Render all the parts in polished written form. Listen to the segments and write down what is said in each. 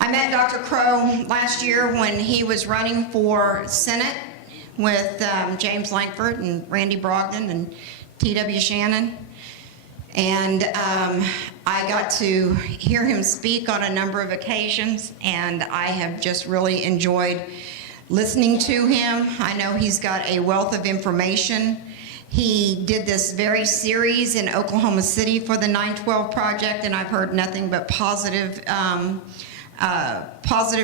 I met Dr. Crow last year when he was running for Senate with James Lankford and Randy Brogdon and T.W. Shannon. And I got to hear him speak on a number of occasions, and I have just really enjoyed listening to him. I know he's got a wealth of information. He did this very series in Oklahoma City for the 912 Project, and I've heard nothing but positive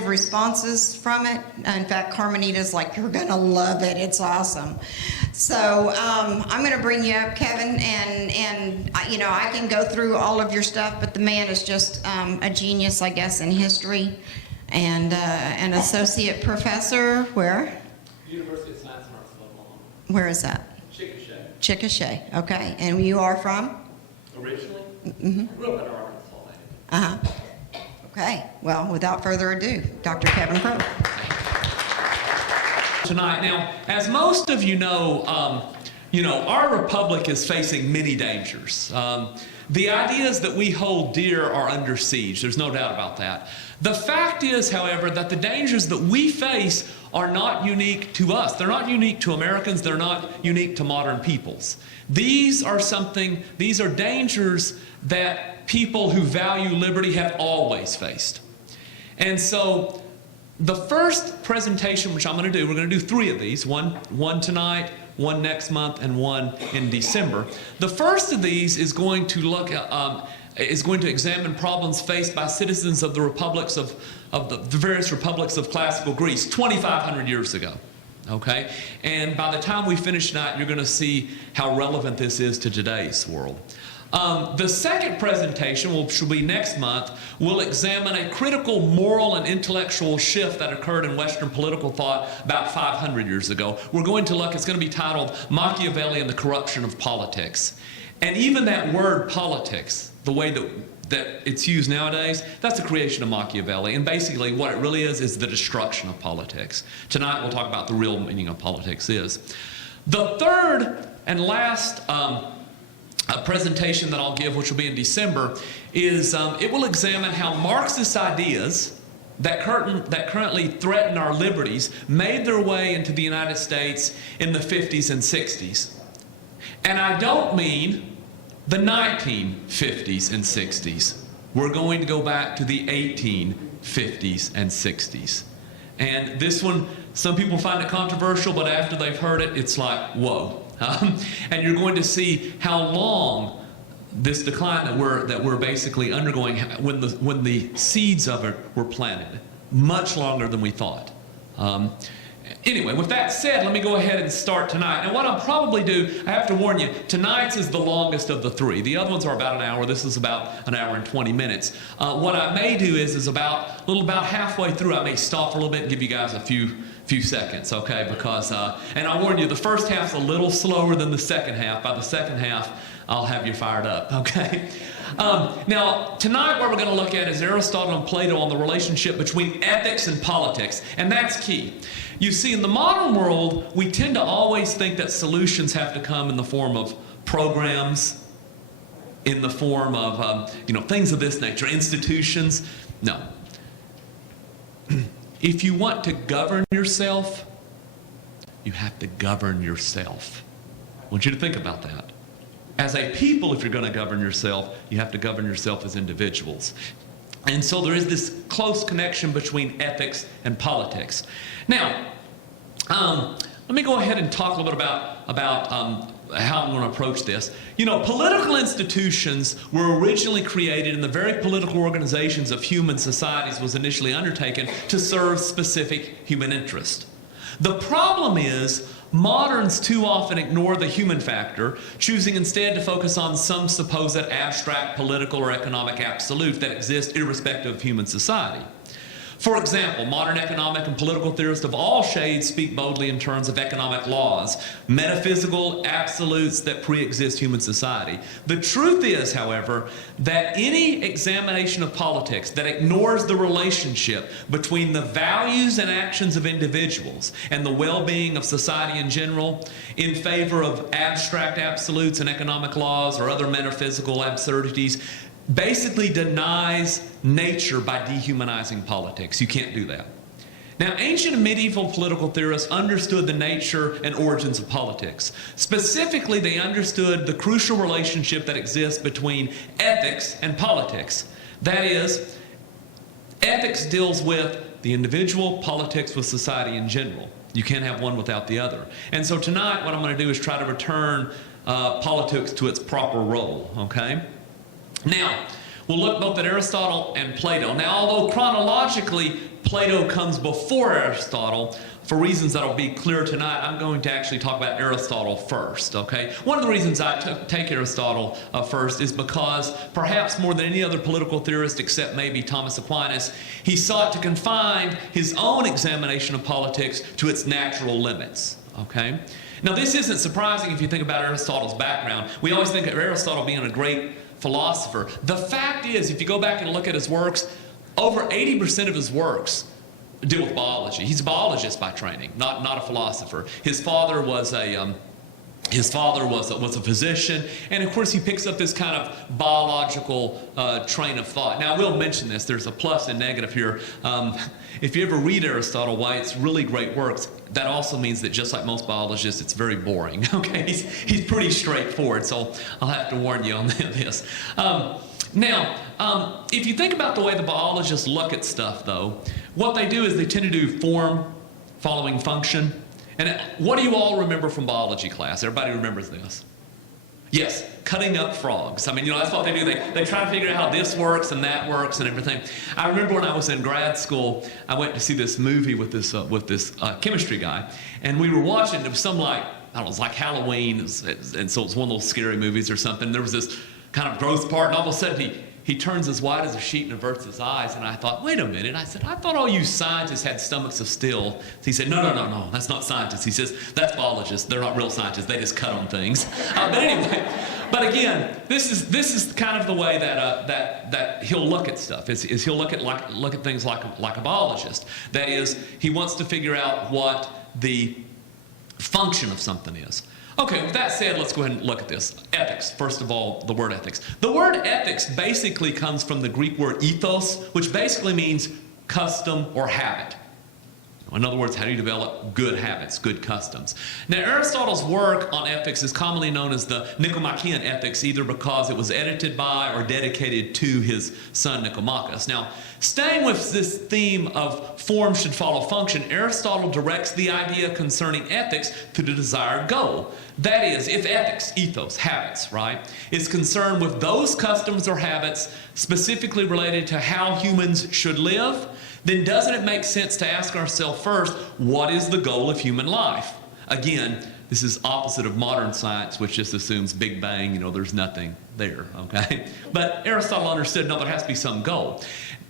responses from it. In fact, Carmenita's like, you're gonna love it, it's awesome. So I'm gonna bring you up, Kevin, and you know, I can go through all of your stuff, but the man is just a genius, I guess, in history, and an associate professor, where? University of Science and Arts of Oklahoma. Where is that? Chickasha. Chickasha, okay. And you are from? Originally? Mm-hmm. I grew up in Arkansas. Uh-huh. Okay, well, without further ado, Dr. Kevin Crow. Tonight, now, as most of you know, our republic is facing many dangers. The ideas that we hold dear are under siege. There's no doubt about that. The fact is, however, that the dangers that we face are not unique to us. They're not unique to Americans. They're not unique to modern peoples. These are dangers that people who value liberty have always faced. And so the first presentation, which I'm going to do, we're going to do 3 of these, one tonight, one next month, and one in December. The first of these is going to look at, examine problems faced by citizens of the republics of the various republics of classical Greece 2,500 years ago. Okay? And by the time we finish tonight, you're going to see how relevant this is to today's world. The second presentation, which will be next month, will examine a critical moral and intellectual shift that occurred in Western political thought about 500 years ago. We're going to look, it's going to be titled Machiavelli and the Corruption of Politics. And even that word politics, the way that it's used nowadays, that's the creation of Machiavelli. And basically what it really is the destruction of politics. Tonight we'll talk about the real meaning of politics is. The third and last presentation that I'll give, which will be in December, is it will examine how Marxist ideas that currently threaten our liberties made their way into the United States in the 50s and 60s. And I don't mean the 1950s and 60s. We're going to go back to the 1850s and 60s. And this one, some people find it controversial, but after they've heard it, it's like, whoa. And you're going to see how long this decline that we're basically undergoing, when the seeds of it were planted, much longer than we thought. Anyway, with that said, let me go ahead and start tonight. And what I'll probably do, I have to warn you, tonight's is the longest of the 3. The other ones are about an hour. This is about an hour and 20 minutes. What I may do is about halfway through, I may stop a little bit and give you guys a few seconds, okay? Because, and I warn you, the first half's a little slower than the second half. By the second half, I'll have you fired up, okay? Now, tonight what we're going to look at is Aristotle and Plato on the relationship between ethics and politics, and that's key. You see, in the modern world, we tend to always think that solutions have to come in the form of programs, in the form of, things of this nature, institutions. No. If you want to govern yourself, you have to govern yourself. I want you to think about that. As a people, if you're going to govern yourself, you have to govern yourself as individuals. And so there is this close connection between ethics and politics. Now, let me go ahead and talk a little bit about how I'm going to approach this. You know, political institutions were originally created, and the very political organizations of human societies was initially undertaken to serve specific human interest. The problem is, moderns too often ignore the human factor, choosing instead to focus on some supposed abstract political or economic absolute that exists irrespective of human society. For example, modern economic and political theorists of all shades speak boldly in terms of economic laws, metaphysical absolutes that pre-exist human society. The truth is, however, that any examination of politics that ignores the relationship between the values and actions of individuals and the well-being of society in general in favor of abstract absolutes and economic laws or other metaphysical absurdities basically denies nature by dehumanizing politics. You can't do that. Now, ancient and medieval political theorists understood the nature and origins of politics. Specifically, they understood the crucial relationship that exists between ethics and politics. That is, ethics deals with the individual, politics with society in general. You can't have one without the other. And so tonight, what I'm going to do is try to return politics to its proper role, okay? Now, we'll look both at Aristotle and Plato. Now, although chronologically Plato comes before Aristotle, for reasons that will be clear tonight, I'm going to actually talk about Aristotle first, okay? One of the reasons I take Aristotle first is because perhaps more than any other political theorist except maybe Thomas Aquinas, he sought to confine his own examination of politics to its natural limits, okay? Now, this isn't surprising if you think about Aristotle's background. We always think of Aristotle being a great philosopher. The fact is, if you go back and look at his works, over 80% of his works deal with biology. He's a biologist by training, not a philosopher. His father was a physician, and of course he picks up this kind of biological train of thought. Now I will mention this, there's a plus and negative here. If you ever read Aristotle, why it's really great works, that also means that just like most biologists, it's very boring, okay? He's pretty straightforward, so I'll have to warn you on this. Now, if you think about the way the biologists look at stuff, though, what they do is they tend to do form following function. And what do you all remember from biology class? Everybody remembers this? Yes, cutting up frogs. I mean, that's what they do. They try to figure out how this works and that works and everything. I remember when I was in grad school, I went to see this movie with this chemistry guy, and we were watching. It was some I don't know, it was like Halloween, and so it was one of those scary movies or something. There was this kind of growth part, and all of a sudden he turns as wide as a sheet and averts his eyes, and I thought, wait a minute. I said, I thought all you scientists had stomachs of steel. He said, no, that's not scientists. He says, that's biologists. They're not real scientists. They just cut on things. But anyway, but again, this is kind of the way that he'll look at stuff. Is he'll look at things like a biologist. That is, he wants to figure out what the function of something is. Okay, with that said, let's go ahead and look at this. Ethics, first of all, the word ethics. The word ethics basically comes from the Greek word ethos, which basically means custom or habit. In other words, how do you develop good habits, good customs? Now, Aristotle's work on ethics is commonly known as the Nicomachean Ethics, either because it was edited by or dedicated to his son Nicomachus. Now, staying with this theme of form should follow function, Aristotle directs the idea concerning ethics to the desired goal. That is, if ethics, ethos, habits, right, is concerned with those customs or habits specifically related to how humans should live, then doesn't it make sense to ask ourselves first, what is the goal of human life? Again, this is opposite of modern science, which just assumes Big Bang, there's nothing there, okay? But Aristotle understood, no, there has to be some goal.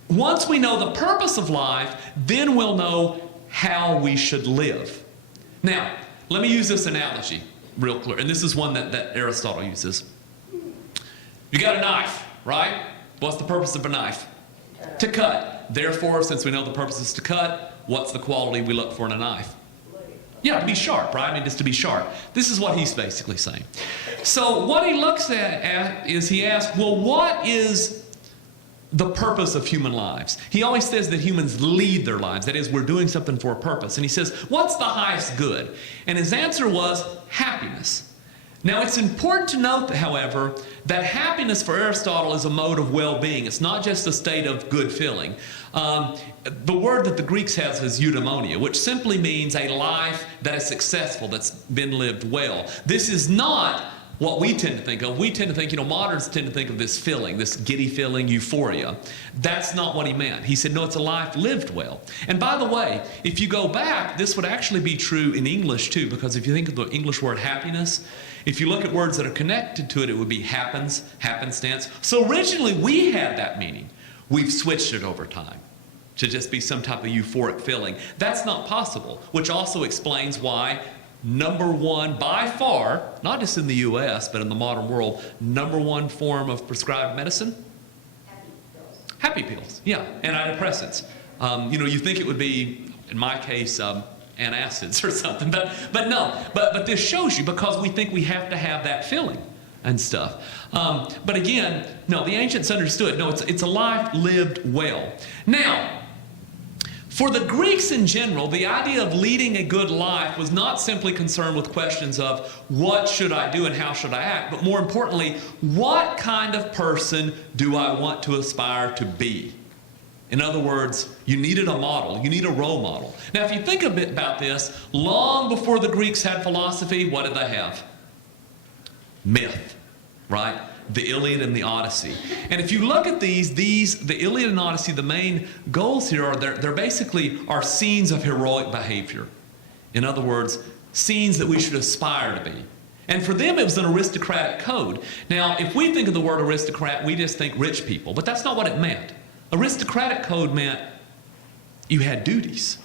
Once we know the purpose of life, then we'll know how we should live. Now, let me use this analogy real clear, and this is one that Aristotle uses. You got a knife, right? What's the purpose of a knife? To cut. Therefore, since we know the purpose is to cut, what's the quality we look for in a knife? Yeah, to be sharp, right? I mean, just to be sharp. This is what he's basically saying. So what he looks at is he asks, well, what is the purpose of human lives? He always says that humans lead their lives. That is, we're doing something for a purpose. And he says, what's the highest good? And his answer was happiness. Now, it's important to note, however, that happiness for Aristotle is a mode of well-being. It's not just a state of good feeling. The word that the Greeks have is eudaimonia, which simply means a life that is successful, that's been lived well. This is not what we tend to think of. We tend to think, moderns tend to think of this feeling, this giddy feeling, euphoria. That's not what he meant. He said, no, it's a life lived well. And by the way, if you go back, this would actually be true in English too, because if you think of the English word happiness, if you look at words that are connected to it, it would be happens, happenstance. So originally we had that meaning. We've switched it over time to just be some type of euphoric feeling. That's not possible, which also explains why number one, by far, not just in the U.S., but in the modern world, number one form of prescribed medicine? Happy pills, yeah, antidepressants. You think it would be, in my case, antacids or something, but no. But this shows you, because we think we have to have that feeling. and stuff. But again, no, the ancients understood. No, it's a life lived well. Now, for the Greeks in general, the idea of leading a good life was not simply concerned with questions of what should I do and how should I act, but more importantly, what kind of person do I want to aspire to be? In other words, you needed a model. You need a role model. Now, if you think a bit about this, long before the Greeks had philosophy, what did they have? Myth, right? The Iliad and the Odyssey. And if you look at the Iliad and Odyssey, the main goals here are they're basically are scenes of heroic behavior. In other words, scenes that we should aspire to be. And for them, it was an aristocratic code. Now, if we think of the word aristocrat, we just think rich people, but that's not what it meant. Aristocratic code meant you had duties.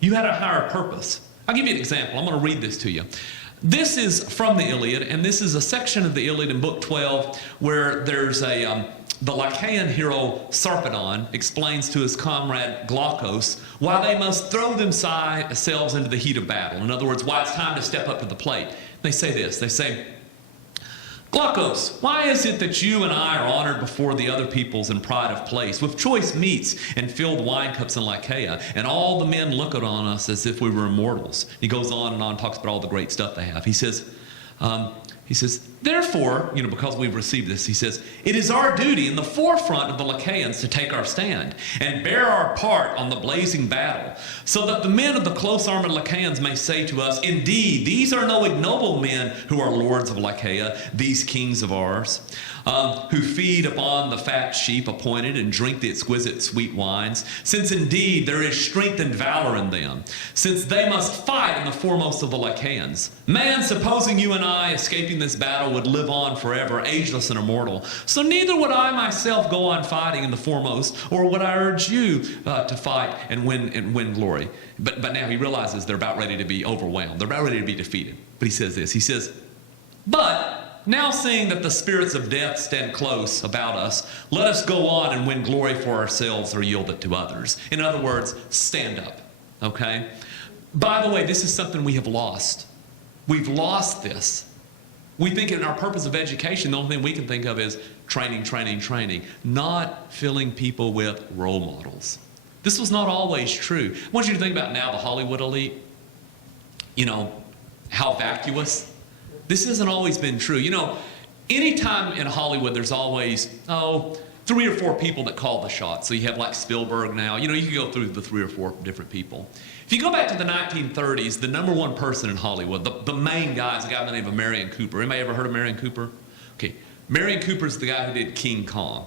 You had a higher purpose. I'll give you an example. I'm going to read this to you. This is from the Iliad, and this is a section of the Iliad in Book 12 where there's the Lycaean hero Sarpedon explains to his comrade Glaucus why they must throw themselves into the heat of battle. In other words, why it's time to step up to the plate. They say this. They say, Glaucus, why is it that you and I are honored before the other peoples in pride of place, with choice meats and filled wine cups in Lycaea, and all the men look on us as if we were immortals? He goes on and on, talks about all the great stuff they have. He says, therefore, because we've received this, he says, it is our duty in the forefront of the Lycaeans to take our stand and bear our part on the blazing battle, so that the men of the close-armored Lycaeans may say to us, indeed, these are no ignoble men who are lords of Lycaea, these kings of ours, who feed upon the fat sheep appointed and drink the exquisite sweet wines, since indeed there is strength and valor in them, since they must fight in the foremost of the Lycaeans. Man, supposing you and I, escaping this battle, would live on forever, ageless and immortal, so neither would I myself go on fighting in the foremost, or would I urge you to fight and win glory. But now he realizes they're about ready to be overwhelmed. They're about ready to be defeated. But he says this. He says, but now seeing that the spirits of death stand close about us, let us go on and win glory for ourselves or yield it to others. In other words, stand up, okay? By the way, this is something we have lost. We've lost this. We think in our purpose of education, the only thing we can think of is training, training, training, not filling people with role models. This was not always true. I want you to think about now the Hollywood elite, how vacuous. This hasn't always been true. Anytime in Hollywood, there's always, 3 or 4 people that call the shots. So you have like Spielberg now. You can go through the 3 or 4 different people. If you go back to the 1930s, the number one person in Hollywood, the main guy is a guy by the name of Marion Cooper. Anybody ever heard of Marion Cooper? Okay, Marion Cooper's the guy who did King Kong.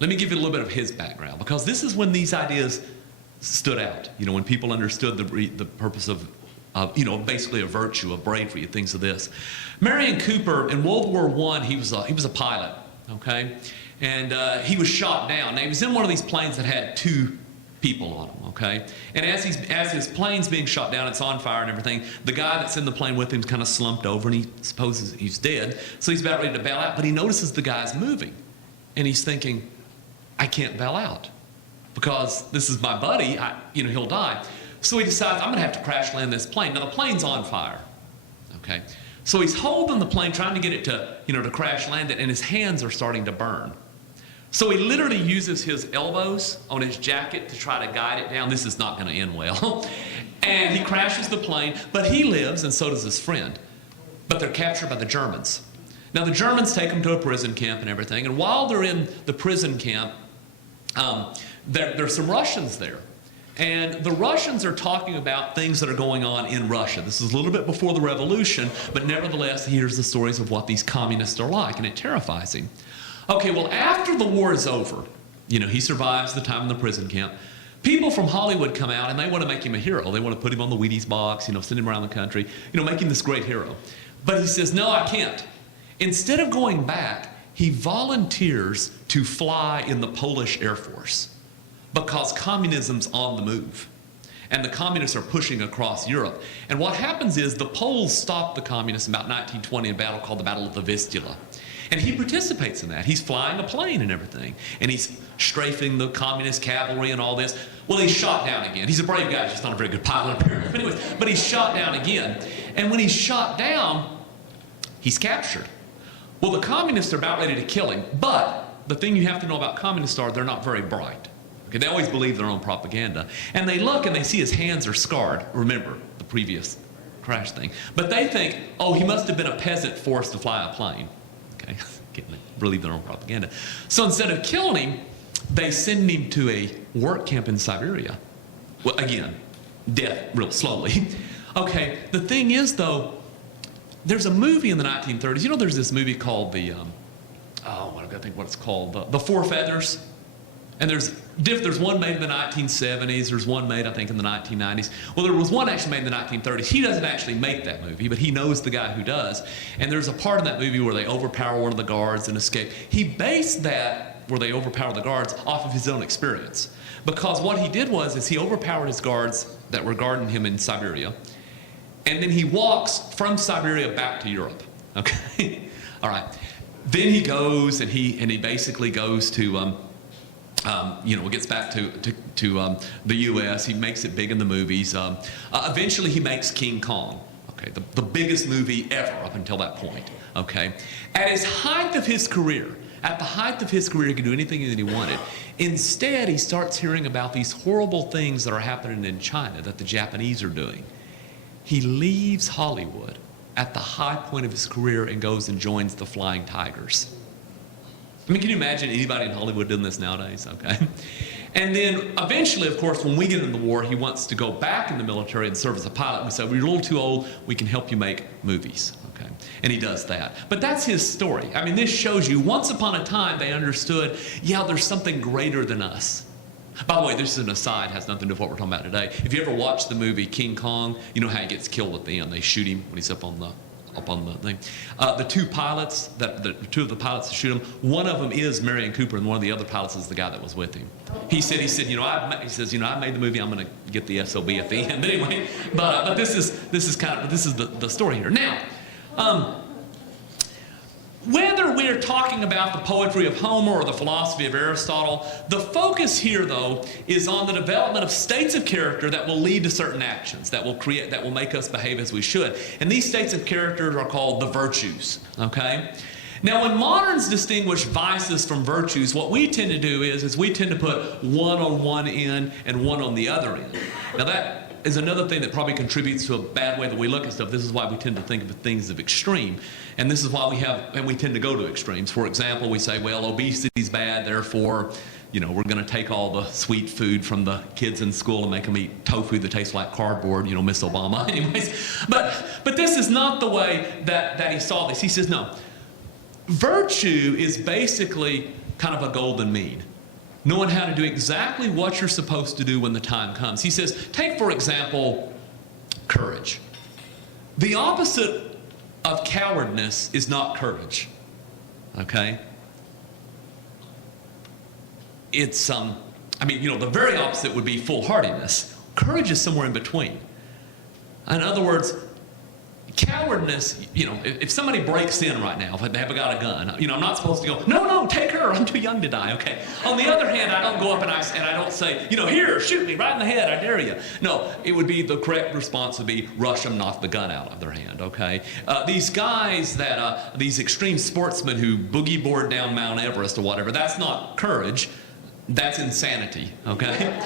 Let me give you a little bit of his background, because this is when these ideas stood out. When people understood the purpose of basically a virtue, of bravery, things of this. Marion Cooper, in World War I, he was a pilot, okay? And he was shot down. Now, he was in one of these planes that had 2 people on him, okay? And as his plane's being shot down, it's on fire and everything, the guy that's in the plane with him's kind of slumped over, and he supposes he's dead, so he's about ready to bail out, but he notices the guy's moving. And he's thinking, I can't bail out, because this is my buddy, he'll die. So he decides, I'm going to have to crash land this plane. Now, the plane's on fire, okay? So he's holding the plane, trying to get it to crash land it, and his hands are starting to burn. So he literally uses his elbows on his jacket to try to guide it down. This is not going to end well. And he crashes the plane, but he lives, and so does his friend. But they're captured by the Germans. Now, the Germans take them to a prison camp and everything, and while they're in the prison camp, there's some Russians there. And the Russians are talking about things that are going on in Russia. This is a little bit before the revolution, but nevertheless, here's the stories of what these communists are like, and it terrifies him. Okay, well, after the war is over, he survives the time in the prison camp. People from Hollywood come out, and they want to make him a hero. They want to put him on the Wheaties box, send him around the country, make him this great hero. But he says, no, I can't. Instead of going back, he volunteers to fly in the Polish Air Force, because communism's on the move. And the communists are pushing across Europe. And what happens is the Poles stop the communists in about 1920 in a battle called the Battle of the Vistula. And he participates in that. He's flying a plane and everything. And he's strafing the communist cavalry and all this. Well, he's shot down again. He's a brave guy, he's just not a very good pilot apparently. But anyways, he's shot down again. And when he's shot down, he's captured. Well, the communists are about ready to kill him, but the thing you have to know about communists are they're not very bright. Okay, they always believe their own propaganda. And they look and they see his hands are scarred. Remember the previous crash thing. But they think, oh, he must have been a peasant forced to fly a plane. Okay, they believe their own propaganda. So instead of killing him, they send him to a work camp in Siberia. Well, again, death real slowly. Okay, the thing is, though, there's a movie in the 1930s. You know, there's this movie called the, I've got to think what it's called, The Four Feathers. And there's one made in the 1970s. There's one made, I think, in the 1990s. Well, there was one actually made in the 1930s. He doesn't actually make that movie, but he knows the guy who does. And there's a part in that movie where they overpower one of the guards and escape. He based that, where they overpower the guards, off of his own experience. Because what he did was he overpowered his guards that were guarding him in Siberia. And then he walks from Siberia back to Europe. Okay? All right. Then he goes and he basically goes to... gets back to the U.S. He makes it big in the movies. Eventually, he makes King Kong. Okay, the biggest movie ever up until that point. Okay, at the height of his career, he could do anything that he wanted. Instead, he starts hearing about these horrible things that are happening in China that the Japanese are doing. He leaves Hollywood at the high point of his career and goes and joins the Flying Tigers. I mean, can you imagine anybody in Hollywood doing this nowadays? Okay. And then eventually, of course, when we get into the war, he wants to go back in the military and serve as a pilot. We say, well, you're a little too old. We can help you make movies. Okay. And he does that. But that's his story. I mean, this shows you once upon a time they understood, yeah, there's something greater than us. By the way, this is an aside, has nothing to do with what we're talking about today. If you ever watched the movie King Kong, you know how he gets killed at the end. They shoot him when he's up on the thing. The two pilots, the two of the pilots that shoot him, one of them is Marion Cooper, and one of the other pilots is the guy that was with him. He said, I made the movie. I'm going to get the SOB at the end. But anyway, but this is the story here. Now, whether we're talking about the poetry of Homer or the philosophy of Aristotle, the focus here, though, is on the development of states of character that will lead to certain actions, that will make us behave as we should. And these states of character are called the virtues, okay? Now, when moderns distinguish vices from virtues, what we tend to do is we tend to put one on one end and one on the other end. Now, that is another thing that probably contributes to a bad way that we look at stuff. This is why we tend to think of things of extreme. And this is why we tend to go to extremes. For example, we say, well, obesity is bad, therefore, we're going to take all the sweet food from the kids in school and make them eat tofu that tastes like cardboard, Miss Obama. Anyways, but this is not the way that he saw this. He says, no, virtue is basically kind of a golden mean. Knowing how to do exactly what you're supposed to do when the time comes. He says, take, for example, courage. The opposite of cowardness is not courage, okay? It's, the very opposite would be foolhardiness. Courage is somewhere in between. In other words, cowardness, if somebody breaks in right now, if they have got a gun, I'm not supposed to go, no, take her, I'm too young to die, okay? On the other hand, I don't go up and I don't say, here, shoot me right in the head, I dare you. No, it would be the correct response would be rush them, knock the gun out of their hand, okay? These guys these extreme sportsmen who boogie board down Mount Everest or whatever, that's not courage. That's insanity, okay?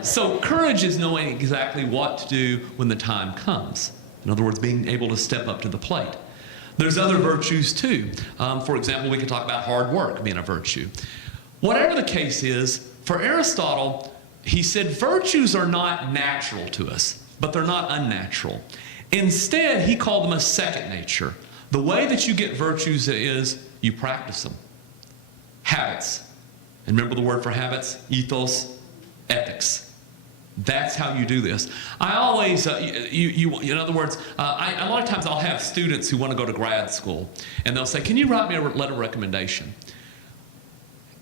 So courage is knowing exactly what to do when the time comes. In other words, being able to step up to the plate. There's other virtues too. For example, we can talk about hard work being a virtue. Whatever the case is, for Aristotle, he said virtues are not natural to us, but they're not unnatural. Instead, he called them a second nature. The way that you get virtues is you practice them. Habits. And remember the word for habits? Ethos, ethics. That's how you do this. I always, in other words, a lot of times I'll have students who want to go to grad school, and they'll say, can you write me a letter of recommendation?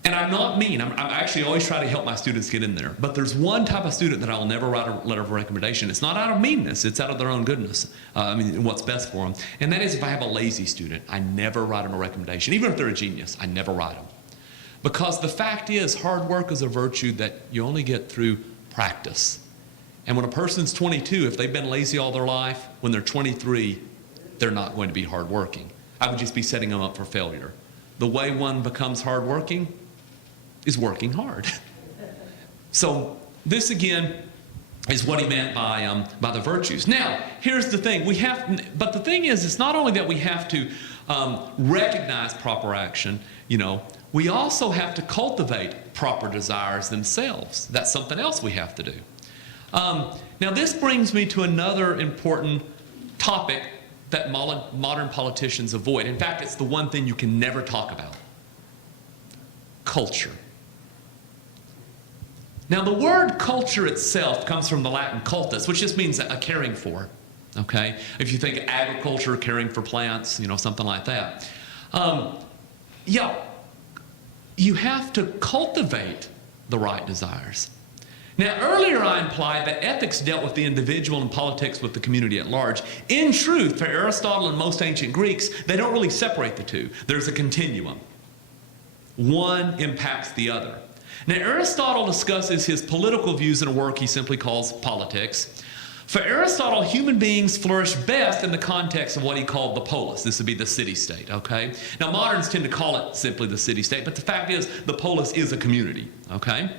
And I'm not mean. I'm actually always try to help my students get in there. But there's one type of student that I'll never write a letter of recommendation. It's not out of meanness. It's out of their own goodness. What's best for them. And that is if I have a lazy student, I never write them a recommendation. Even if they're a genius, I never write them. Because the fact is, hard work is a virtue that you only get through practice. And when a person's 22, if they've been lazy all their life, when they're 23, they're not going to be hardworking. I would just be setting them up for failure. The way one becomes hardworking is working hard. So this again is what he meant by the virtues. Now, here's the thing. But the thing is, it's not only that we have to recognize proper action, we also have to cultivate proper desires themselves. That's something else we have to do. Now, this brings me to another important topic that modern politicians avoid. In fact, it's the one thing you can never talk about. Culture. Now, the word culture itself comes from the Latin cultus, which just means a caring for, okay? If you think agriculture, caring for plants, something like that. You have to cultivate the right desires. Now, earlier I implied that ethics dealt with the individual and politics with the community at large. In truth, for Aristotle and most ancient Greeks, they don't really separate the two. There's a continuum. One impacts the other. Now, Aristotle discusses his political views in a work he simply calls Politics. For Aristotle, human beings flourish best in the context of what he called the polis. This would be the city-state, okay? Now, moderns tend to call it simply the city-state, but the fact is the polis is a community, okay?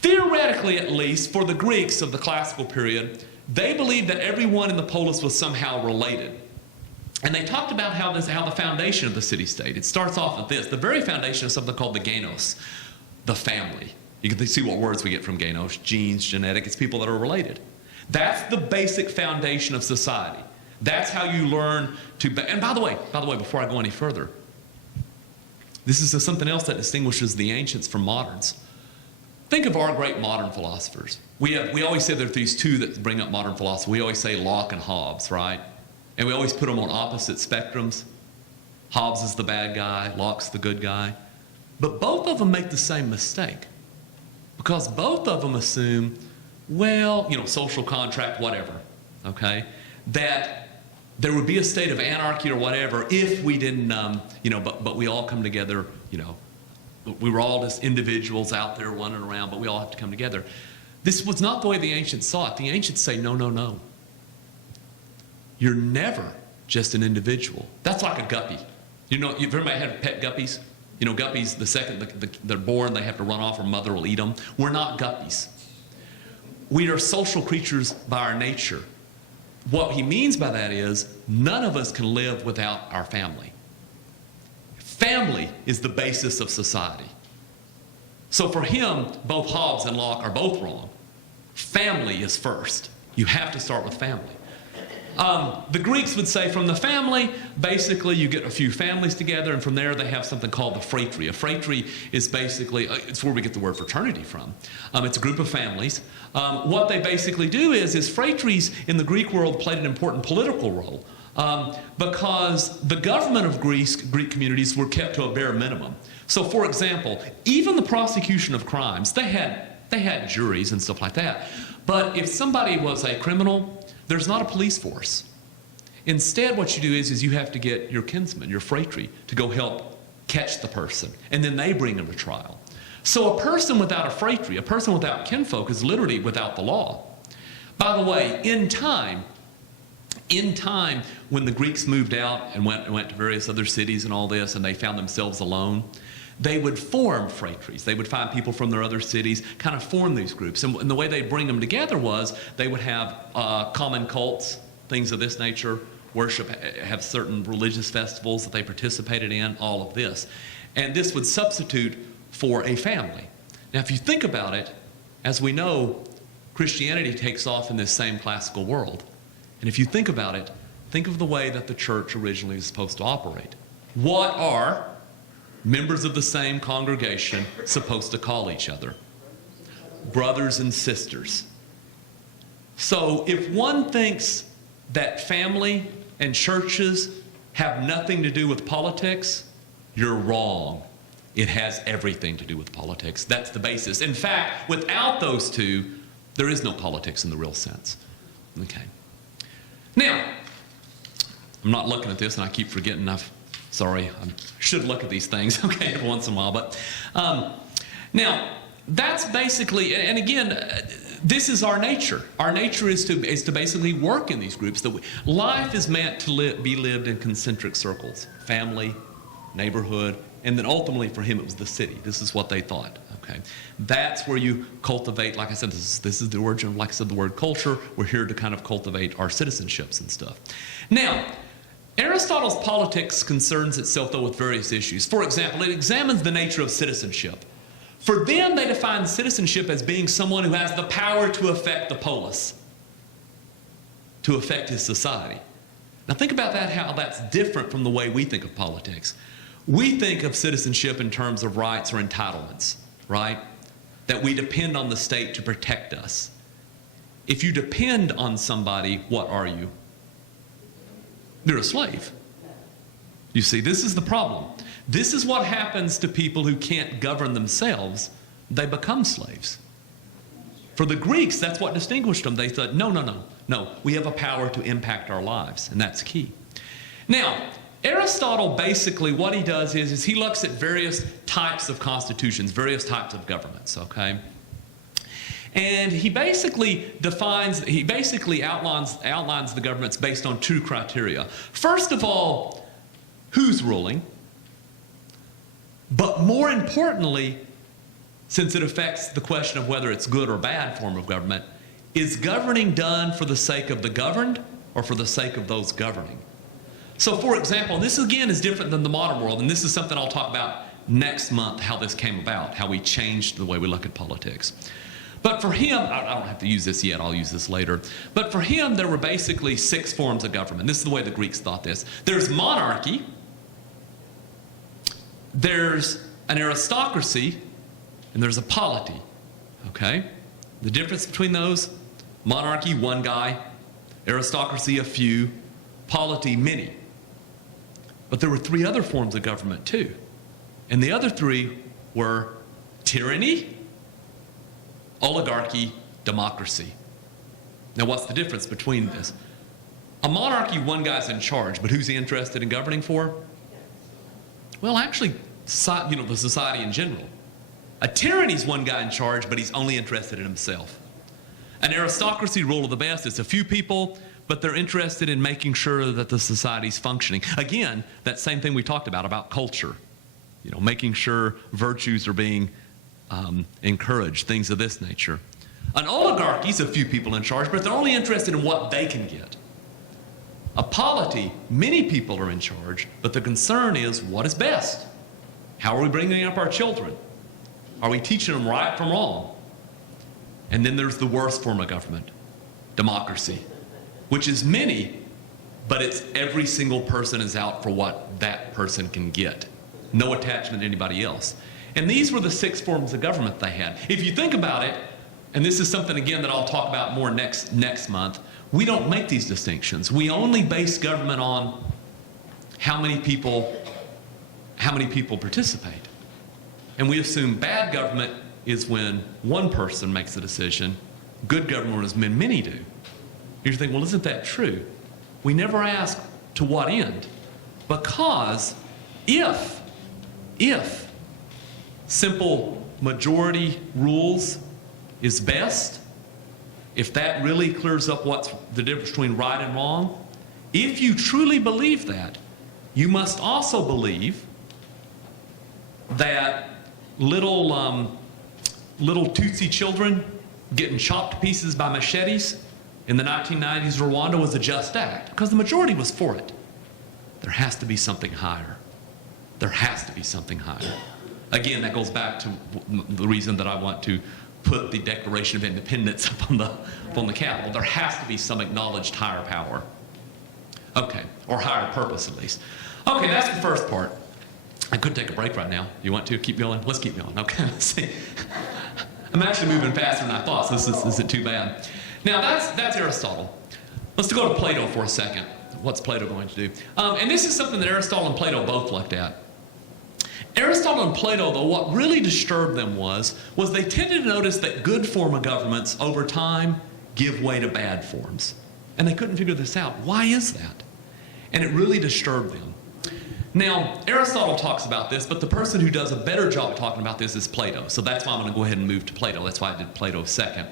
Theoretically, at least, for the Greeks of the classical period, they believed that everyone in the polis was somehow related. And they talked about how the foundation of the city-state, it starts off with this. The very foundation is something called the genos, the family. You can see what words we get from genos, genes, genetic. It's people that are related. That's the basic foundation of society. That's how you learn to... And by the way, before I go any further, this is something else that distinguishes the ancients from moderns. Think of our great modern philosophers. We always say there are these two that bring up modern philosophy. We always say Locke and Hobbes, right? And we always put them on opposite spectrums. Hobbes is the bad guy, Locke's the good guy. But both of them make the same mistake. Because both of them assume, social contract, whatever, okay? That there would be a state of anarchy or whatever if we didn't, but we all come together, we were all just individuals out there running around, but we all have to come together. This was not the way the ancients saw it. The ancients say, no. You're never just an individual. That's like a guppy. You've everybody had pet guppies? Guppies, the second they're born, they have to run off or mother will eat them. We're not guppies. We are social creatures by our nature. What he means by that is none of us can live without our family. Family is the basis of society. So for him, both Hobbes and Locke are both wrong. Family is first. You have to start with family. The Greeks would say from the family, basically you get a few families together, and from there they have something called the phratry. A phratry is basically, it's where we get the word fraternity from. It's a group of families. What they basically do is phratries in the Greek world played an important political role because the government of Greek communities were kept to a bare minimum. So for example, even the prosecution of crimes, they had juries and stuff like that. But if somebody was a criminal, there's not a police force. Instead, what you do is you have to get your kinsman, your phratry, to go help catch the person, and then they bring them to trial. So a person without a phratry, a person without kinfolk, is literally without the law. By the way, in time, when the Greeks moved out and went to various other cities and all this, and they found themselves alone, they would form phratries. They would find people from their other cities, kind of form these groups. And the way they'd bring them together was they would have common cults, things of this nature, worship, have certain religious festivals that they participated in, all of this. And this would substitute for a family. Now, if you think about it, as we know, Christianity takes off in this same classical world. And if you think about it, think of the way that the church originally was supposed to operate. What are members of the same congregation supposed to call each other? Brothers and sisters. So if one thinks that family and churches have nothing to do with politics, you're wrong. It has everything to do with politics. That's the basis. In fact, without those two, there is no politics in the real sense. Okay. Now, I'm not looking at this and I keep forgetting Sorry, I should look at these things, okay, every once in a while. But now, that's basically, and again, this is our nature. Our nature is to basically work in these groups. Life is meant to be lived in concentric circles, family, neighborhood, and then ultimately for him it was the city. This is what they thought. Okay, that's where you cultivate. Like I said, this is the origin of, like I said, the word culture. We're here to kind of cultivate our citizenships and stuff. Now, Aristotle's politics concerns itself though with various issues. For example, it examines the nature of citizenship. For them, they define citizenship as being someone who has the power to affect the polis, to affect his society. Now think about that, how that's different from the way we think of politics. We think of citizenship in terms of rights or entitlements, right? That we depend on the state to protect us. If you depend on somebody, what are you? You're a slave. You see, this is the problem. This is what happens to people who can't govern themselves. They become slaves. For the Greeks, that's what distinguished them. They thought, no, we have a power to impact our lives, and that's key. Now, Aristotle basically, what he does is he looks at various types of constitutions, various types of governments, okay? And he basically outlines the governments based on two criteria. First of all, who's ruling? But more importantly, since it affects the question of whether it's good or bad form of government, is governing done for the sake of the governed or for the sake of those governing? So for example, this again is different than the modern world, and this is something I'll talk about next month, how this came about, how we changed the way we look at politics. But for him, I don't have to use this yet, I'll use this later. But for him, there were basically 6 forms of government. This is the way the Greeks thought this. There's monarchy, there's an aristocracy, and there's a polity, okay? The difference between those, monarchy, one guy, aristocracy, a few, polity, many. But there were 3 other forms of government too. And the other 3 were tyranny, oligarchy, democracy. Now what's the difference between this? A monarchy, one guy's in charge, but who's he interested in governing for? Well, actually, the society in general. A tyranny's one guy in charge, but he's only interested in himself. An aristocracy, rule of the best, it's a few people, but they're interested in making sure that the society's functioning. Again, that same thing we talked about culture. Making sure virtues are being encouraged, things of this nature. An oligarchy's a few people in charge, but they're only interested in what they can get. A polity, many people are in charge, but the concern is what is best. How are we bringing up our children? Are we teaching them right from wrong? And then there's the worst form of government, democracy, which is many, but it's every single person is out for what that person can get. No attachment to anybody else. And these were the 6 forms of government they had. If you think about it, and this is something again that I'll talk about more next month, we don't make these distinctions. We only base government on how many people participate. And we assume bad government is when one person makes a decision. Good government is when many do. You think, well, isn't that true? We never ask to what end. Because if simple majority rules is best, if that really clears up what's the difference between right and wrong, if you truly believe that, you must also believe that little Tutsi children getting chopped to pieces by machetes in the 1990s Rwanda was a just act, because the majority was for it. There has to be something higher. There has to be something higher. Again, that goes back to the reason that I want to put the Declaration of Independence up on the Capitol. There has to be some acknowledged higher power. Okay, or higher purpose at least. Okay, that's the first part. I could take a break right now. You want to keep going? Let's keep going. Okay, let's see. I'm actually moving faster than I thought, so this isn't too bad. Now that's Aristotle. Let's go to Plato for a second. What's Plato going to do? And this is something that Aristotle and Plato both looked at. Aristotle and Plato, though, what really disturbed them was they tended to notice that good form of governments over time give way to bad forms. And they couldn't figure this out. Why is that? And it really disturbed them. Now, Aristotle talks about this, but the person who does a better job of talking about this is Plato. So that's why I'm going to go ahead and move to Plato. That's why I did Plato second.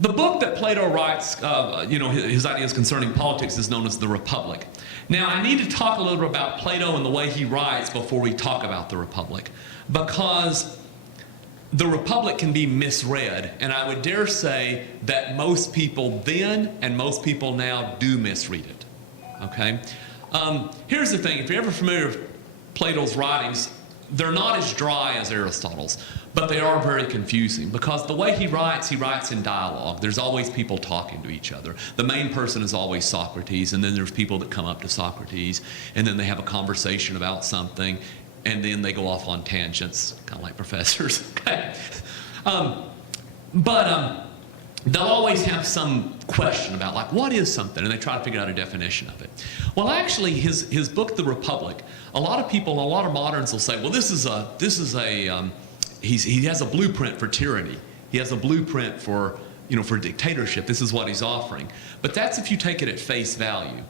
The book that Plato writes, his ideas concerning politics is known as The Republic. Now, I need to talk a little bit about Plato and the way he writes before we talk about the Republic, because the Republic can be misread, and I would dare say that most people then and most people now do misread it. Okay? Here's the thing. If you're ever familiar with Plato's writings, they're not as dry as Aristotle's, but they are very confusing because the way he writes in dialogue. There's always people talking to each other. The main person is always Socrates, and then there's people that come up to Socrates, and then they have a conversation about something, and then they go off on tangents, kind of like professors. Okay? They'll always have some question about, like, what is something? And they try to figure out a definition of it. Well, actually, his book, The Republic, a lot of people, a lot of moderns will say, well, he has a blueprint for tyranny. He has a blueprint for dictatorship. This is what he's offering. But that's if you take it at face value.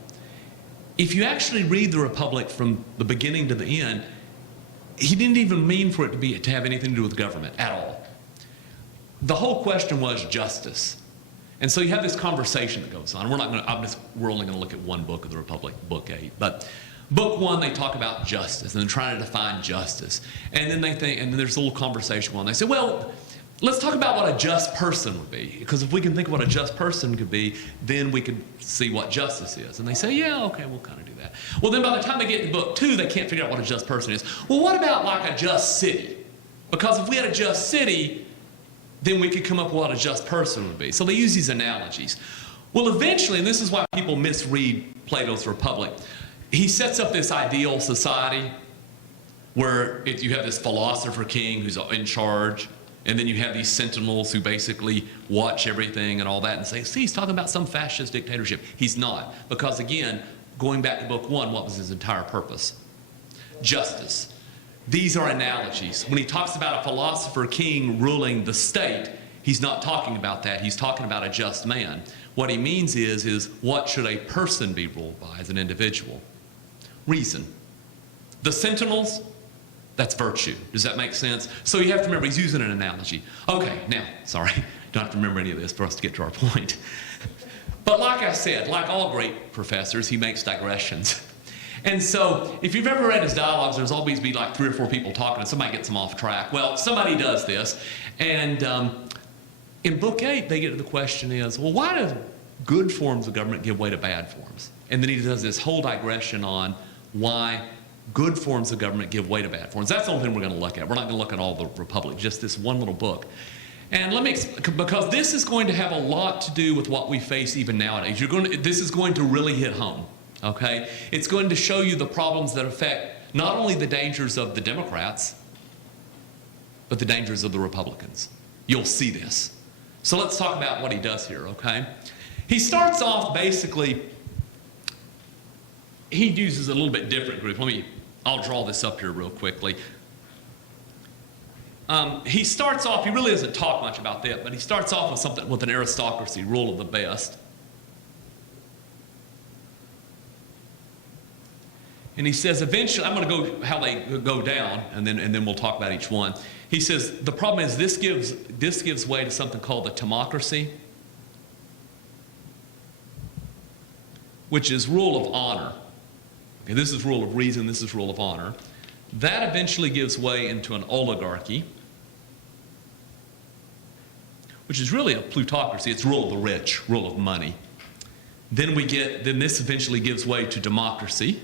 If you actually read The Republic from the beginning to the end, he didn't even mean for it to have anything to do with government at all. The whole question was justice. And so you have this conversation that goes on. We're only going to look at one book of the Republic, Book 8. But Book 1, they talk about justice, and they're trying to define justice. And then there's a little conversation going on. They say, well, let's talk about what a just person would be. Because if we can think of what a just person could be, then we could see what justice is. And they say, yeah, okay, we'll kind of do that. Well, then by the time they get to Book 2, they can't figure out what a just person is. Well, what about like a just city? Because if we had a just city, then we could come up with what a just person would be. So they use these analogies. Well, eventually, and this is why people misread Plato's Republic, he sets up this ideal society where you have this philosopher king who's in charge, and then you have these sentinels who basically watch everything and all that and say, see, he's talking about some fascist dictatorship. He's not. Because again, going back to Book 1, what was his entire purpose? Justice. These are analogies. When he talks about a philosopher king ruling the state, he's not talking about that. He's talking about a just man. What he means is what should a person be ruled by as an individual? Reason. The sentinels, that's virtue. Does that make sense? So you have to remember, he's using an analogy. Okay, now, sorry, don't have to remember any of this for us to get to our point. But like I said, like all great professors, he makes digressions. And so, if you've ever read his dialogues, there's always be like 3 or 4 people talking and somebody gets them off track. Well, somebody does this. And in Book 8, they get to the question is, well, why do good forms of government give way to bad forms? And then he does this whole digression on why good forms of government give way to bad forms. That's the only thing we're going to look at. We're not going to look at all the Republic, just this one little book. And because this is going to have a lot to do with what we face even nowadays. This is going to really hit home. Okay? It's going to show you the problems that affect not only the dangers of the Democrats, but the dangers of the Republicans. You'll see this. So let's talk about what he does here, okay? He starts off basically, he uses a little bit different group. I'll draw this up here real quickly. He starts off, he really doesn't talk much about that, but he starts off with an aristocracy, rule of the best. And he says, eventually, I'm going to go how they go down, and then we'll talk about each one. He says, the problem is this gives way to something called the timocracy, which is rule of honor. Okay, this is rule of reason, this is rule of honor. That eventually gives way into an oligarchy, which is really a plutocracy. It's rule of the rich, rule of money. Then this eventually gives way to democracy,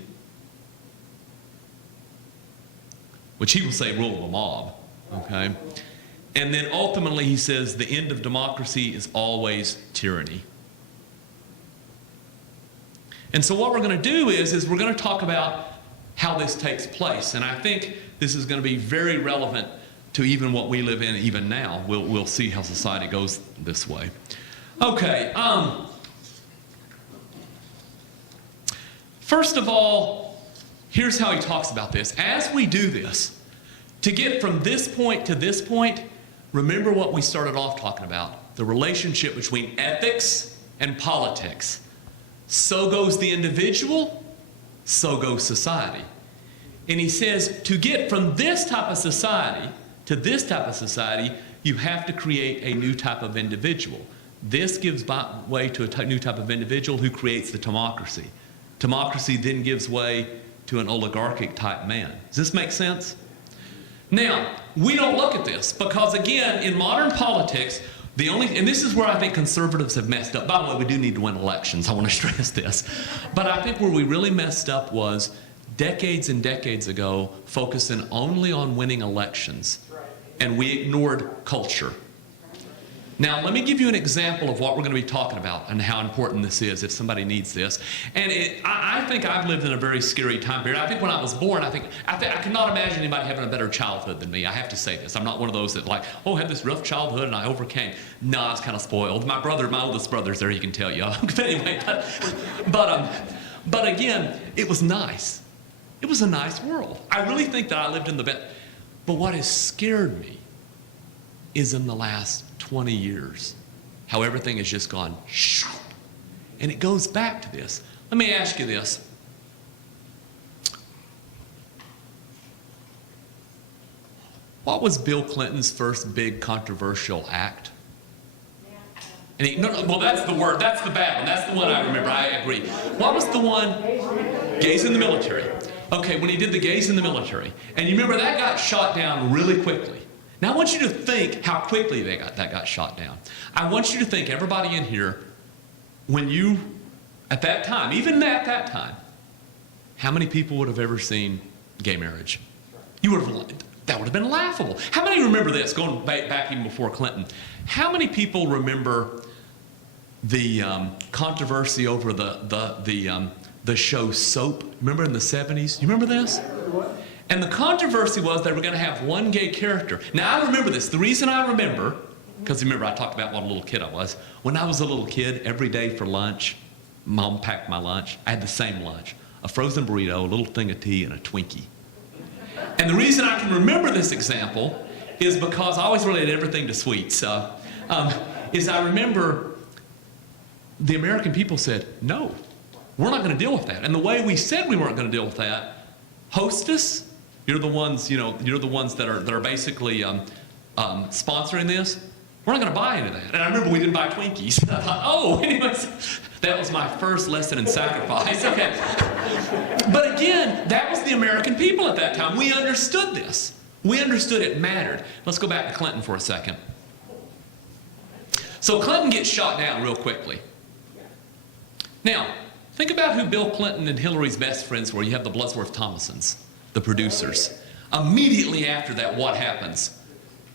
which he will say rule of the mob, okay? And then ultimately he says the end of democracy is always tyranny. And so what we're going to do is we're going to talk about how this takes place. And I think this is going to be very relevant to even what we live in even now. We'll see how society goes this way. Okay, first of all, here's how he talks about this. As we do this, to get from this point to this point, remember what we started off talking about, the relationship between ethics and politics. So goes the individual, so goes society. And he says, to get from this type of society to this type of society, you have to create a new type of individual. This gives way to a new type of individual who creates the democracy. Democracy then gives way to an oligarchic type man. Does this make sense? Now, we don't look at this because, again, in modern politics, and this is where I think conservatives have messed up. By the way, we do need to win elections. I want to stress this. But I think where we really messed up was decades and decades ago, focusing only on winning elections. And we ignored culture. Now, let me give you an example of what we're going to be talking about and how important this is if somebody needs this. And I think I've lived in a very scary time period. I think when I was born, I cannot imagine anybody having a better childhood than me. I have to say this. I'm not one of those that I had this rough childhood and I overcame. No, I was kind of spoiled. My oldest brother's there, he can tell you. But anyway, but again, it was nice. It was a nice world. I really think that I lived in the best. But what has scared me is in the last 20 years, how everything has just gone shoo. And it goes back to this. Let me ask you this. What was Bill Clinton's first big controversial act? Well, that's the word. That's the bad one. That's the one I remember. I agree. What was the one? Gays in the military. Okay, when he did the gays in the military. And you remember that got shot down really quickly. Now I want you to think how quickly that got shot down. I want you to think, everybody in here, when you, at that time, even at that time, how many people would have ever seen gay marriage? That would have been laughable. How many remember this, going back even before Clinton? How many people remember the controversy over the show Soap? Remember in the 70s? You remember this? And the controversy was they were going to have one gay character. Now, I remember this. The reason I remember, because remember I talked about what a little kid I was. When I was a little kid, every day for lunch, Mom packed my lunch. I had the same lunch. A frozen burrito, a little thing of tea, and a Twinkie. And the reason I can remember this example is because I always related everything to sweets. Is I remember the American people said, no, we're not going to deal with that. And the way we said we weren't going to deal with that, Hostess, you're the ones that are basically sponsoring this. We're not going to buy into that. And I remember we didn't buy Twinkies. And I thought, anyways, that was my first lesson in sacrifice. Okay. But again, that was the American people at that time. We understood this. We understood it mattered. Let's go back to Clinton for a second. So Clinton gets shot down real quickly. Now, think about who Bill Clinton and Hillary's best friends were. You have the Bloodsworth Thomasons, the producers. Immediately after that, what happens?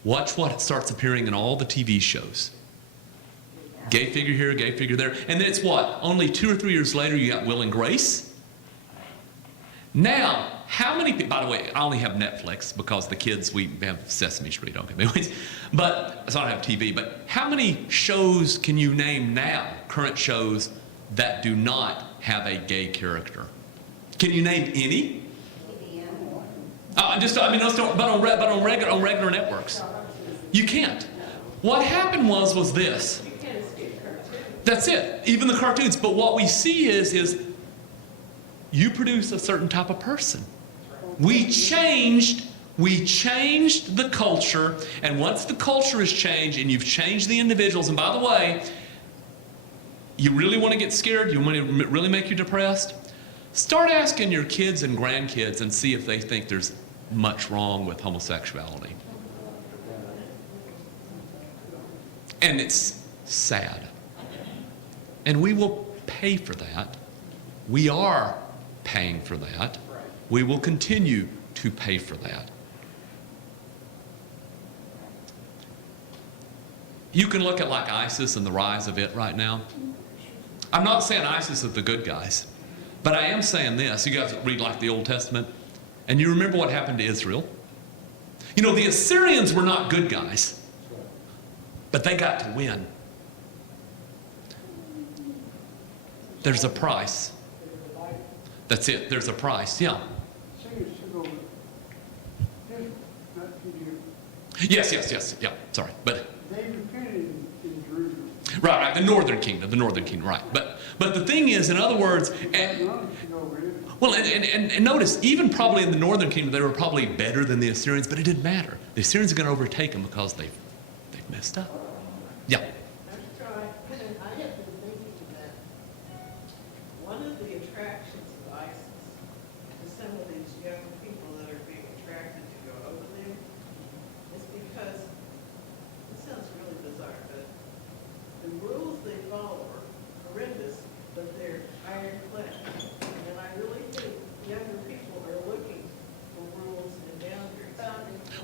Watch what starts appearing in all the TV shows. Gay figure here, gay figure there. And then it's what? Only 2 or 3 years later, you got Will and Grace. Now, how many people, by the way, I only have Netflix because the kids, we have Sesame Street, okay, so I don't have TV, but how many shows can you name now, current shows, that do not have a gay character? Can you name any? But on regular networks, you can't. What happened was this. That's it. Even the cartoons. But what we see is you produce a certain type of person. We changed the culture, and once the culture has changed, and you've changed the individuals, and by the way, you really want to get scared? You want to really make you depressed? Start asking your kids and grandkids and see if they think there's much wrong with homosexuality. And it's sad. And we will pay for that. We are paying for that. We will continue to pay for that. You can look at like ISIS and the rise of it right now. I'm not saying ISIS is the good guys, but I am saying this. You guys read like the Old Testament, and you remember what happened to Israel. You know, the Assyrians were not good guys, but they got to win. There's a price. That's it. There's a price. Yeah. Yes. Yeah. Sorry, but. They repented in Jerusalem. Right. The northern kingdom. Right. But the thing is, in other words, and notice, even probably in the northern kingdom, they were probably better than the Assyrians, but it didn't matter. The Assyrians are going to overtake them because they've messed up. Yeah. That's right.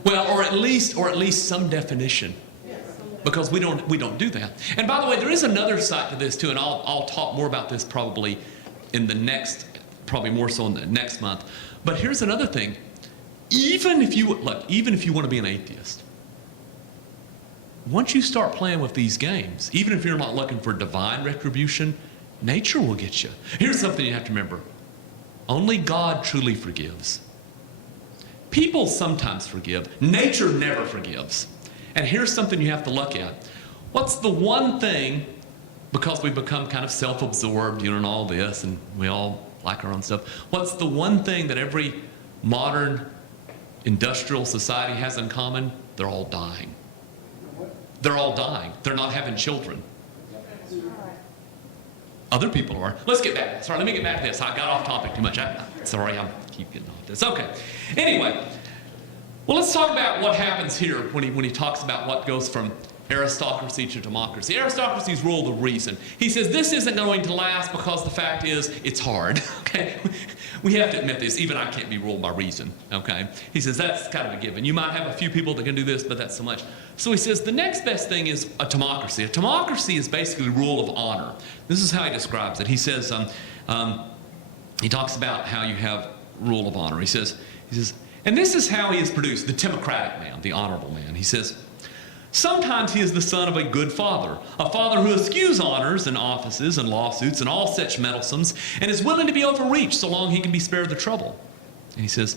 Well, or at least some definition. Because we don't do that. And by the way, there is another side to this too, and I'll talk more about this probably in the next, probably more so in the next month. But here's another thing. Even if you want to be an atheist, once you start playing with these games, even if you're not looking for divine retribution, nature will get you. Here's something you have to remember. Only God truly forgives. People sometimes forgive. Nature never forgives. And here's something you have to look at. What's the one thing, because we become kind of self-absorbed, and all this, and we all like our own stuff. What's the one thing that every modern industrial society has in common? They're all dying. They're all dying. They're not having children. Other people are. Let's get back. Sorry, let me get back to this. I got off topic too much. Sorry, I keep getting off this. Okay. Anyway, well, let's talk about what happens here when he talks about what goes from aristocracy to democracy. Aristocracy is rule of reason. He says this isn't going to last because the fact is it's hard. Okay, we have to admit this. Even I can't be ruled by reason. Okay, he says that's kind of a given. You might have a few people that can do this, but that's so much. So he says the next best thing is a democracy. A democracy is basically rule of honor. This is how he describes it. He says he talks about how you have rule of honor. He says, and this is how he is produced, the democratic man, the honorable man. He says, sometimes he is the son of a good father, a father who eschews honors and offices and lawsuits and all such meddlesomes, and is willing to be overreached so long he can be spared the trouble. And he says,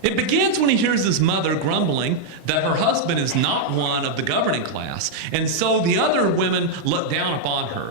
it begins when he hears his mother grumbling that her husband is not one of the governing class, and so the other women look down upon her.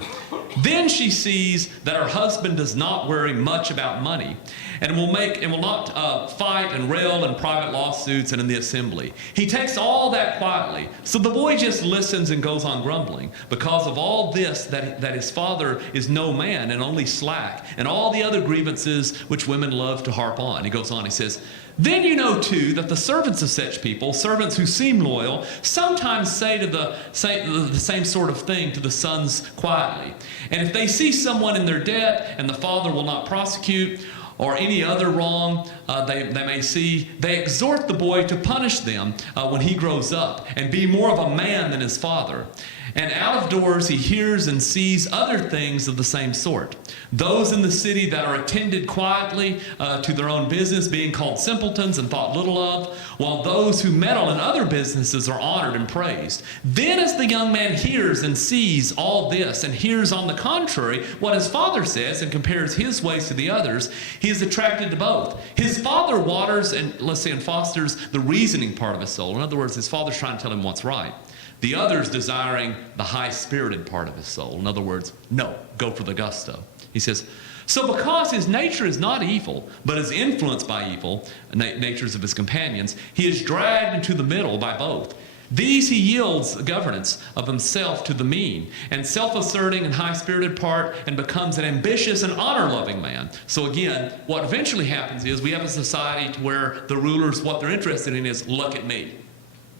Then she sees that her husband does not worry much about money, and will not fight and rail in private lawsuits and in the assembly. He takes all that quietly, so the boy just listens and goes on grumbling because of all this that his father is no man and only slack, and all the other grievances which women love to harp on. He goes on, he says, then you know too that the servants of such people, servants who seem loyal, sometimes say the same sort of thing to the sons quietly. And if they see someone in their debt and the father will not prosecute, or any other wrong they may see, they exhort the boy to punish them when he grows up and be more of a man than his father. And out of doors he hears and sees other things of the same sort. Those in the city that are attended quietly to their own business, being called simpletons and thought little of, while those who meddle in other businesses are honored and praised. Then as the young man hears and sees all this, and hears on the contrary what his father says and compares his ways to the others, he is attracted to both. His father waters and fosters the reasoning part of his soul. In other words, his father's trying to tell him what's right. The others desiring the high-spirited part of his soul. In other words, no, go for the gusto. He says, so because his nature is not evil, but is influenced by evil, natures of his companions, he is dragged into the middle by both. These he yields governance of himself to the mean and self-asserting and high-spirited part, and becomes an ambitious and honor-loving man. So again, what eventually happens is we have a society to where the rulers, what they're interested in is, look at me.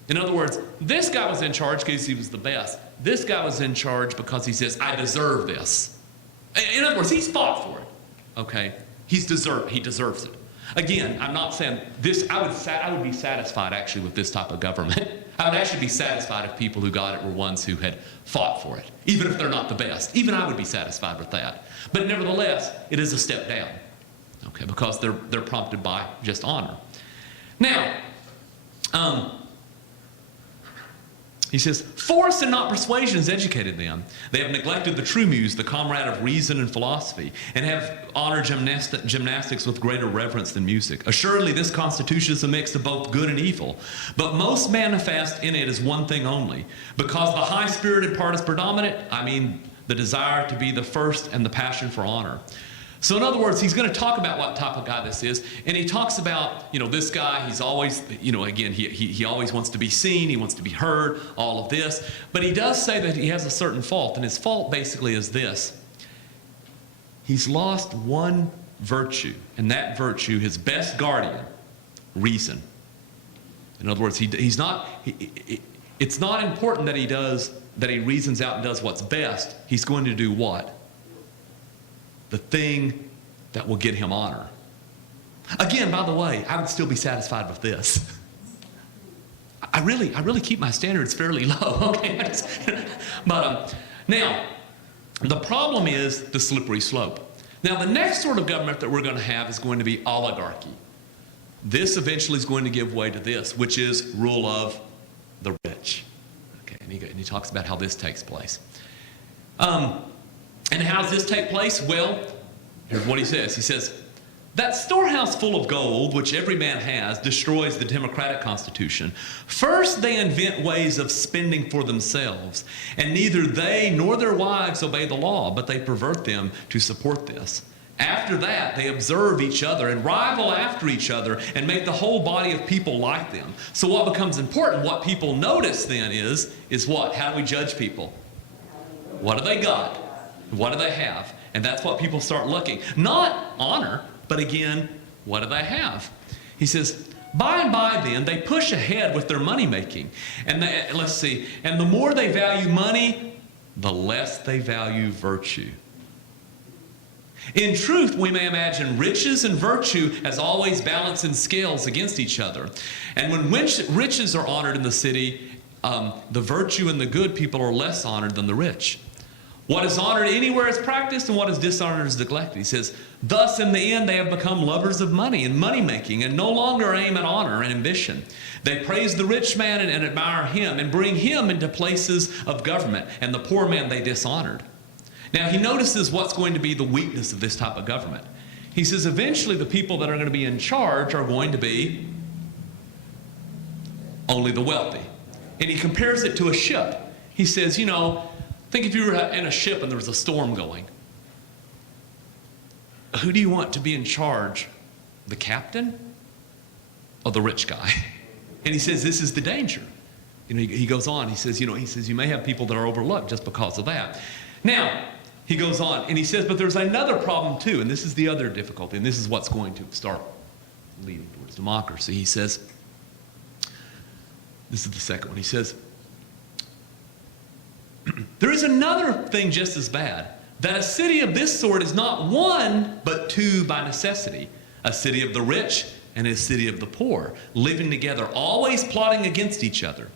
In other words, this guy was in charge because he was the best. This guy was in charge because he says, I deserve this. In other words, he's fought for it. Okay? He deserves it. Again, I'm not saying this, I would be satisfied actually with this type of government. I would actually be satisfied if people who got it were ones who had fought for it, even if they're not the best. Even I would be satisfied with that. But nevertheless, it is a step down. Okay, because they're prompted by just honor. Now, he says, force and not persuasion has educated them. They have neglected the true muse, the comrade of reason and philosophy, and have honored gymnastics with greater reverence than music. Assuredly, this constitution is a mix of both good and evil, but most manifest in it is one thing only. Because the high-spirited part is predominant, I mean the desire to be the first and the passion for honor. So in other words, he's going to talk about what type of guy this is, and he talks about, this guy, he's always, again, he always wants to be seen, he wants to be heard, all of this, but he does say that he has a certain fault, and his fault basically is this. He's lost one virtue, and that virtue, his best guardian, reason. In other words, it's not important that he reasons out and does what's best. He's going to do what? The thing that will get him honor. Again, by the way, I would still be satisfied with this. I really keep my standards fairly low. Okay, but now the problem is the slippery slope. Now the next sort of government that we're going to have is going to be oligarchy. This eventually is going to give way to this, which is rule of the rich. Okay, and he talks about how this takes place. And how does this take place? Well, here's what he says. He says, that storehouse full of gold, which every man has, destroys the democratic constitution. First, they invent ways of spending for themselves, and neither they nor their wives obey the law, but they pervert them to support this. After that, they observe each other and rival after each other and make the whole body of people like them. So what becomes important, what people notice then is what? How do we judge people? What do they got? What do they have? And that's what people start looking. Not honor, but again, what do they have? He says, by and by then, they push ahead with their money making. And let's see, and the more they value money, the less they value virtue. In truth, we may imagine riches and virtue as always balancing scales against each other. And when riches are honored in the city, the virtue and the good people are less honored than the rich. What is honored anywhere is practiced, and what is dishonored is neglected. He says, thus in the end they have become lovers of money and money making, and no longer aim at honor and ambition. They praise the rich man and admire him, and bring him into places of government, and the poor man they dishonored. Now he notices what's going to be the weakness of this type of government. He says eventually the people that are going to be in charge are going to be only the wealthy. And he compares it to a ship. He says, think if you were in a ship and there was a storm going. Who do you want to be in charge? The captain or the rich guy? And he says this is the danger. He goes on, he says you may have people that are overlooked just because of that. Now, he goes on and he says, but there's another problem too, and this is the other difficulty, and this is what's going to start leading towards democracy. He says, this is the second one. He says, there is another thing just as bad, that a city of this sort is not one, but two by necessity. A city of the rich and a city of the poor, living together, always plotting against each other.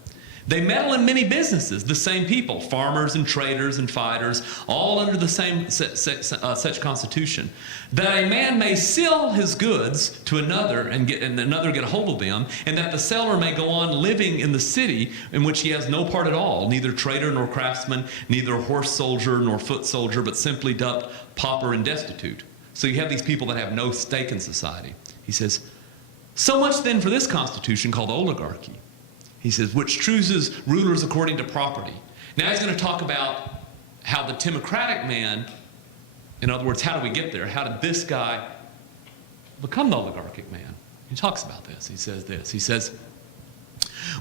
They meddle in many businesses, the same people, farmers and traders and fighters, all under the same such constitution, that a man may sell his goods to another and another get a hold of them, and that the seller may go on living in the city in which he has no part at all, neither trader nor craftsman, neither horse soldier nor foot soldier, but simply dubbed pauper and destitute. So you have these people that have no stake in society. He says, so much then for this constitution called oligarchy. He says, which chooses rulers according to property. Now he's going to talk about how the democratic man, in other words, how do we get there? How did this guy become the oligarchic man? He talks about this. He says this. He says,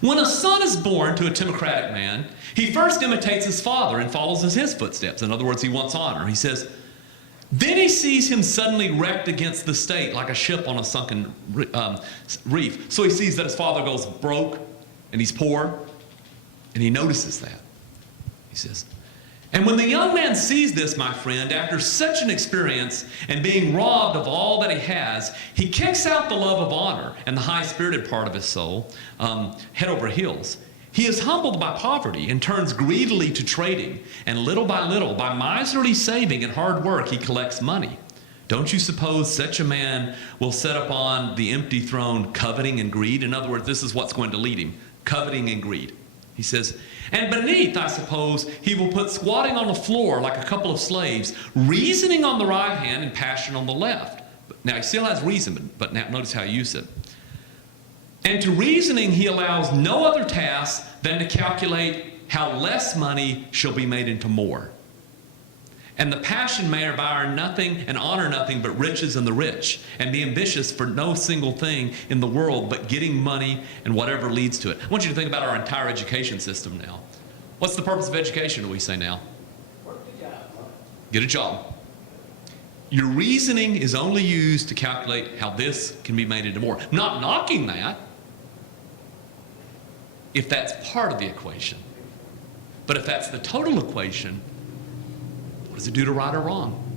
when a son is born to a democratic man, he first imitates his father and follows in his footsteps. In other words, he wants honor. He says, then he sees him suddenly wrecked against the state like a ship on a sunken reef. So he sees that his father goes broke, and he's poor, and he notices that. He says, and when the young man sees this, my friend, after such an experience and being robbed of all that he has, he kicks out the love of honor and the high-spirited part of his soul head over heels. He is humbled by poverty and turns greedily to trading, and little by miserly saving and hard work, he collects money. Don't you suppose such a man will set upon the empty throne coveting and greed? In other words, this is what's going to lead him. Coveting and greed. He says, and beneath, I suppose, he will put squatting on the floor like a couple of slaves, reasoning on the right hand and passion on the left. Now, he still has reason, but now notice how he uses it. And to reasoning, he allows no other task than to calculate how less money shall be made into more. And the passion may admire nothing and honor nothing but riches and the rich, and be ambitious for no single thing in the world but getting money and whatever leads to it. I want you to think about our entire education system now. What's the purpose of education, do we say now? Get a job. Your reasoning is only used to calculate how this can be made into more. Not knocking that, if that's part of the equation. But if that's the total equation, what does it do to right or wrong?